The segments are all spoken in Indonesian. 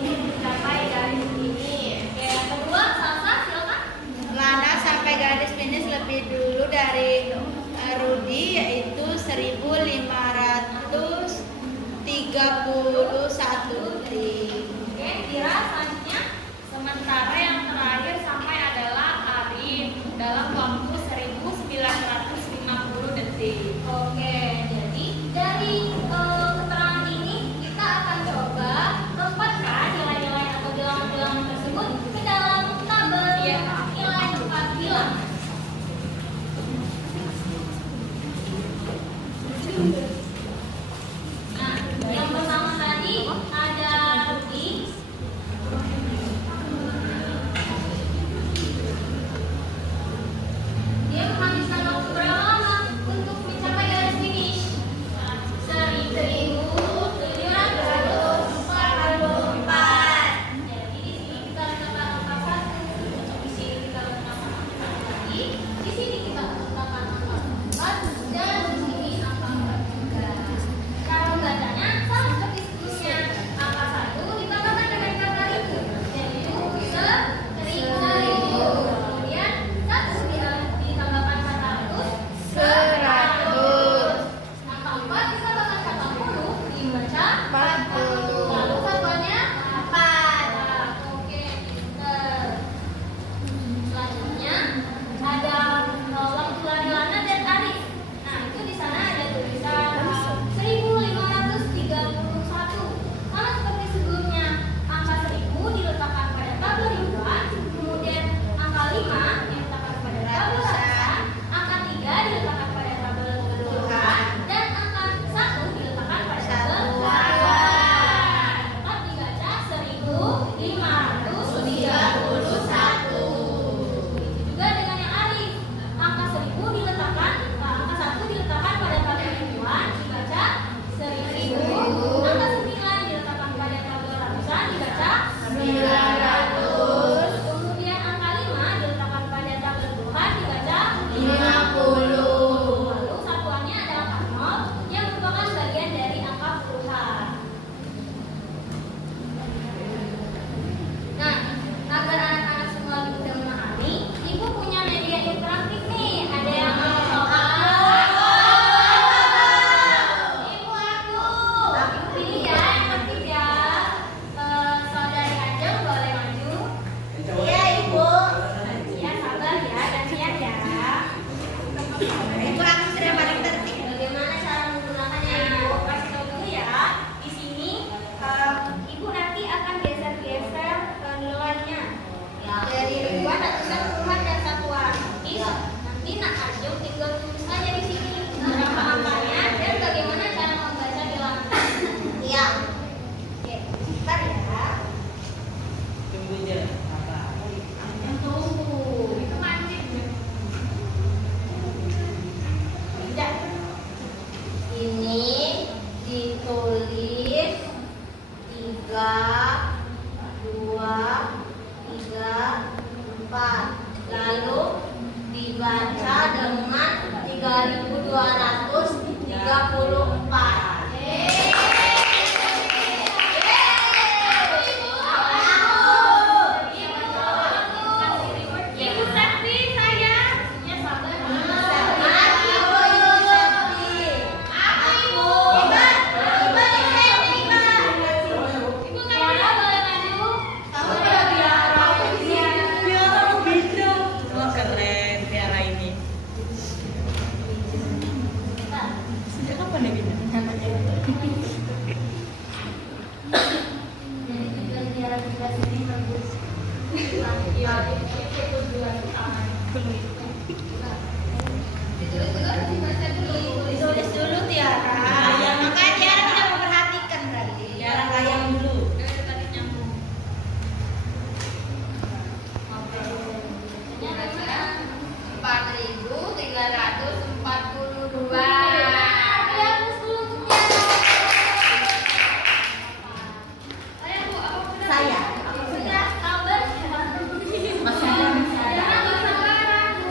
mencapai garis finish. Oke, yang kedua, Salsa, silakan. Lana sampai garis finish lebih dulu dari Rudi, yaitu 1531 detik. Oke, Tira selanjutnya. Sementara yang terakhir sampai adalah Arin dalam waktu 1950 detik. Oke, jadi dari keterangan ini kita akan coba tempatkan nilai-nilai atau bilangan-bilangan tersebut ke dalam tabel nilai 4 bilangan. Nah, yang pertama tadi ada Rudi. Dia menghabiskan waktu berapa lama untuk mencapai garis finish? 1744. Jadi di sini kita letakkan angka 1, di sini kita letakkan angka 1 lagi, di sini kita letakkan angka 4, dan di sini angka 4 juga. Cara membacanya sama seperti sebelumnya. Angka 1 ditambahkan dengan kata ribu, yaitu 1000. Kemudian 1 ditambahkan kata ratus, 100. angka 4 ditambahkan kata puluh, dibaca 40. lalu satuannya 4. Oke, pinter. Selanjutnya ada waktu Lana dan Arif. Nah, itu di sana ada tulisan 1531. Sama seperti sebelumnya, angka 1000 diletakkan pada tabel ribuan, kemudian angka 5 diletakkan pada tabel ratusan, angka 3 diletakkan pada tabel puluhan, dan angka 1 diletakkan pada tabel ratusan. Tetap dibaca 1531. Begitu juga dengan yang Arif. Angka 1000 diletakkan, angka 1 diletakkan pada tabel ribuan, dibaca 1000. Angka 9 diletakkan pada tabel ratusan, dibaca 900. Kemudian angka 5 diletakkan pada tabel puluhan, dibaca 50. Lalu satuannya adalah angka 0 yang merupakan bagian dari angka puluhan. Nah, agar anak-anak semua bisa memahami, Ibu punya media interaktif nih. Ada yang mau soal? Ibu aku. Pilih ya, yang aktif ya. Saudari Ajeng boleh maju. Iya, Ibu. Ya, sabar ya, gantian ya. Ibu aku sudah paling tertib. Bagaimana cara menggunakannya, Ibu? Kasih tahu dulu ya. Di sini Ibu nanti akan geser-geser nilainya. Dari ribuan, ratusan, puluhan, dan satuan. Nanti Nak Ajeng tinggal tulis aja di sini berapa angkanya dan bagaimana cara membaca bilangan. Iya. Oke, bentar ya. Tunggu, itu mancing. Tidak. Ini ditulis 3, 2, 3, 4. Lalu dibaca dengan 3234. Ibu Sakti saya. Ya sabar. Ibu Tiara boleh maju. Wah, keren Tiara ini. Sejak kapan ya Bina? Jadi tujuan Tiara tugas ini bagus. Iya, itu tujuan utama. Ditulis dulu Tiara. Ya, makanya Tiara tidak memperhatikan tadi. Tiara kayang dulu. Tadi nyambung. Oke. Ini bacaan 4342. Saya. Sudah sabar. Masih ada. Jangan sabaran.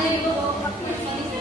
Makanya di bawah